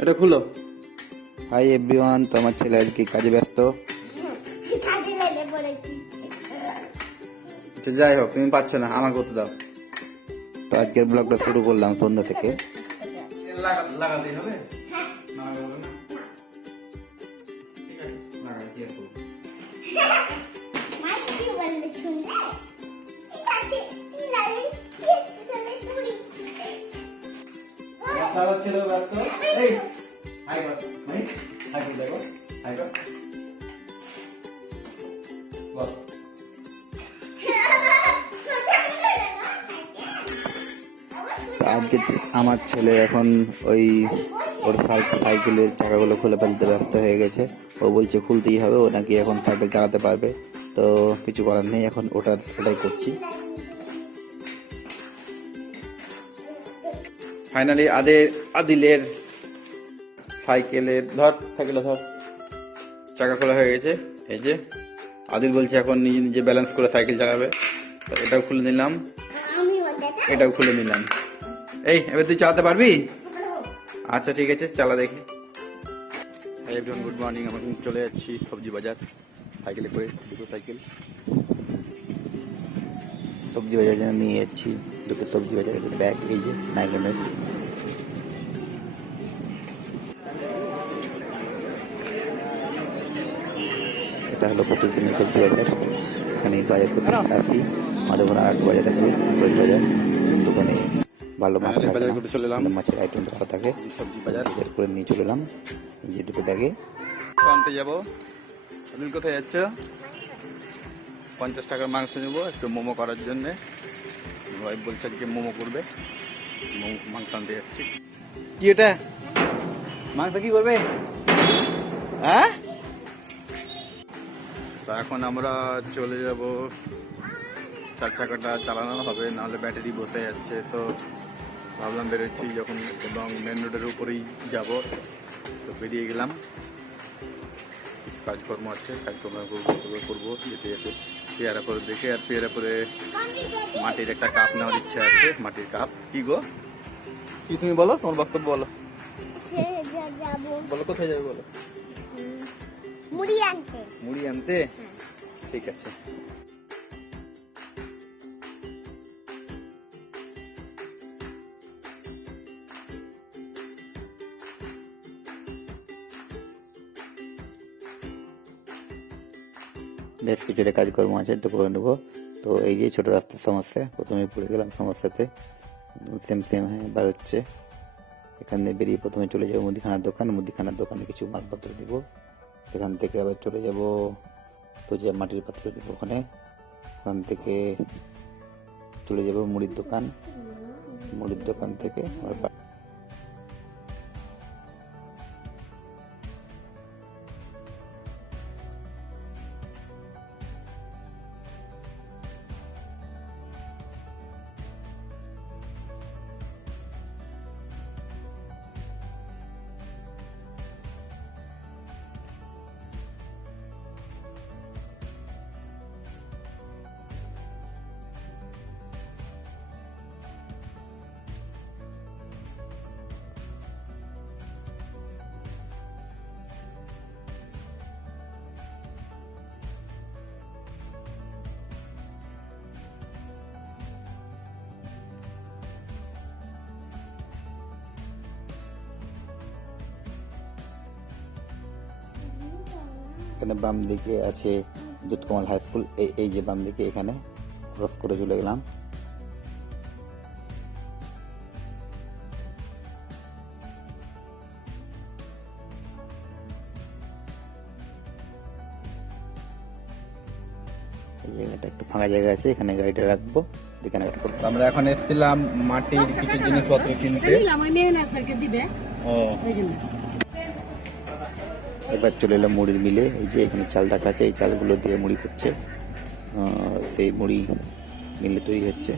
এটা খুলো। Hi everyone, তো আমার ছেলে আজকে কাজে ব্যস্ত। আচ্ছা, যাই হোক, তুমি পাচ্ছ না, আমার করতে দাও। তো আজকের ব্লগটা শুরু করলাম সন্ধ্যা থেকে। লাগাতেই হবে না, লাগাবো না। ঠিক আছে, লাগাই কি আর করবো। দাদা ছিল ব্যস্ত। এই হাই কর, মানে হাই কর, দেখো হাই কর, বল। তো আজকে আমার ছেলে এখন ওই ওর সাইকেলের চাকাগুলো খুলে ফেলতে ব্যস্ত হয়ে গেছে। ও বলছে খুলতেই হবে, ও নাকি এখন সাইকেল চালাতে পারবে। তো কিছু করার নেই, এখন ওটাই করছি। ফাইনালি আদিলের সাইকেলের ধর চাকা খোলা হয়ে গেছে। এই যে আদিল বলছে এখন নিজে নিজে ব্যালেন্স করে সাইকেল চালাবে। তো এটাও খুলে নিলাম, এটাও খুলে নিলাম। এই এবার তুই চালাতে পারবি? আচ্ছা ঠিক আছে, চালা দেখি। Everyone, good morning. আমরা কিন্তু চলে যাচ্ছি সবজি বাজার সাইকেলে করে, দুটো সাইকেল সবজি বাজার জন্য নিয়ে যাচ্ছি দুটো সবজি বাজারের ব্যাগ, এই যে নাইলনের। এটা হলো প্রতিদিনের সবজি বাজার। এখানে বাজার করতে আসি। আমাদের ওখানে আরেকটা বাজার আছে, বাজার। দোকানে ভালো মাছ থাকে বাজার না, করতে চলে এলাম। মাছের আইটেম ভালো থাকে। সবজি বাজার বাজার করে নিয়ে চলে এলাম এই যে দুটো ব্যাগে। আনতে যাবো। আদিল কোথায় যাচ্ছ? 50 টাকার মাংস নেবো একটু মোমো করার জন্যে। ওয়াইফ বলছে আজকে মোমো করবে, মাংস আনতে যাচ্ছি। কি এটা মাংস কি করবে? হ্যাঁ, তো এখন আমরা চলে যাব। 4 চাকাটা চালানো হবে, নাহলে ব্যাটারি বসে যাচ্ছে। তো ভাবলাম বেরোচ্ছি যখন, এবং মেন রোডের উপরেই যাব। তো বেরিয়ে গেলাম, কিছু কাজকর্ম আছে, কাজকর্ম করবো যেতে যেতে পেয়ারাপুর দেখে। আর পেয়ারাপুরে মাটির একটা কাপ নেওয়ার ইচ্ছা আছে, মাটির কাপ। কি গো, কি তুমি বলো, তোমার বক্তব্য বলো। বলো কোথায় যাবে বলো। মুড়ি আনতে, ঠিক আছে। বেশ কিছুটা কাজকর্ম আছে, তো করে নেবো। তো এই যে ছোট রাস্তার সমস্যা, প্রথমে পড়ে গেলাম সমস্যাতে। সেম হ্যাঁ বার হচ্ছে। এখান থেকে বেরিয়ে প্রথমে চলে যাবো মুদিখানার দোকান। মুদিখানার দোকানে কিছু মালপত্র দিব। এখান থেকে আবার চলে যাব তো যে মাটির পাত্র দিব ওখানে। ওখান থেকে চলে যাব মুড়ির দোকান। মুড়ির দোকান থেকে আবার এখানে বাম দিকে আছে দুধকমল হাই স্কুল। এই যে বাম দিকে, এখানে ক্রস করে চলে গেলাম। এই জায়গাটা একটু ফাঁকা জায়গা আছে, এখানে গাড়িটা রাখবো। এখানে আমরা এখন এসেছিলাম মাটির কিছু জিনিসপত্র কিনতে। এবার চলে এলাম মুড়ির মিলে। এই যে এখানে চাল রাখা আছে, এই চালগুলো দিয়ে মুড়ি করছে। সেই মুড়ি মিলে তৈরি হচ্ছে।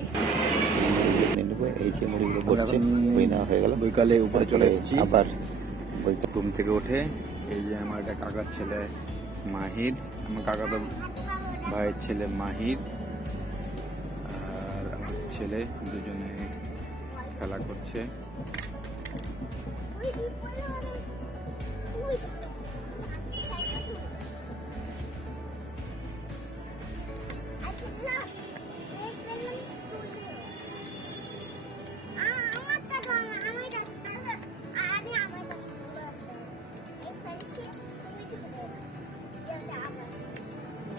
এই যে মুড়িগুলো করছে, মুড়ি নেওয়া হয়ে গেল। বৈকালে উপরে চলে এসেছি আবার ঘুম থেকে উঠে। এই যে আমার একটা কাকার ছেলে মাহির, আমার কাকাতো ভাইয়ের ছেলে মাহির আর আমার ছেলে, দুজনে খেলা করছে।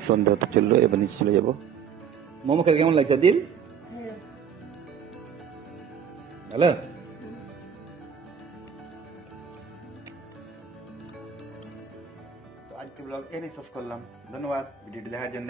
সন্ধ্যা হতে চললো, এবার নিচে চলে যাবো। মোমো খেতে কেমন লাগছে দিল? ভালো। তো আজকে ব্লগ এখানেই শেষ করলাম। ধন্যবাদ ভিডিওটি দেখার জন্য।